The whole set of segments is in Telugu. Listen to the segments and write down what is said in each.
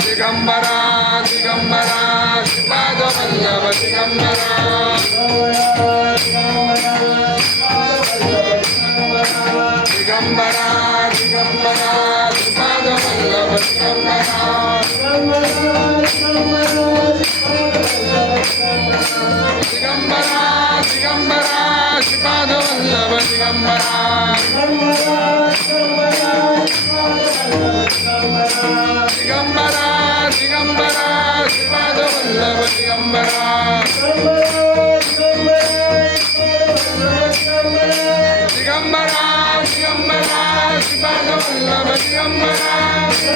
Digambara Digambara పాదవల్లవ Digambara Digambara Digambara Shambhala, Shambhala, Shambhala, Shambhala,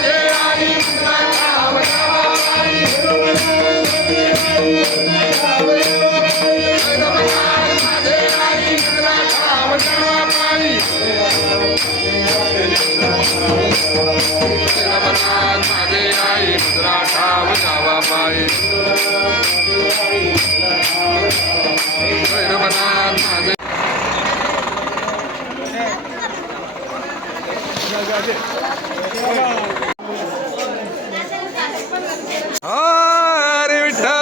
पायी भैरवनाथ माझे हरे विठ्ठल.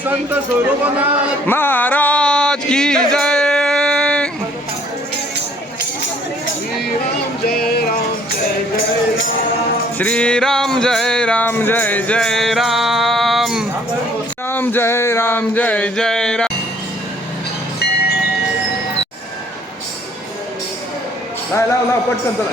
संत स्वरूपनाथ. महाराज की जय. श्री राम जय राम जय जय राम। राम जय राम जय जय राम। ला लाव लाव लाव पटकन चला.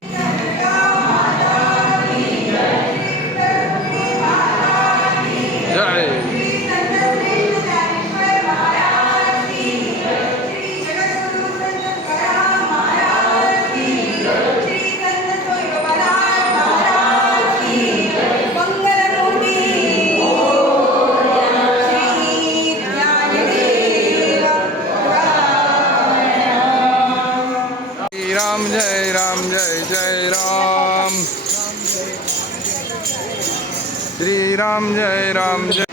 Ram Jai Ram Jai.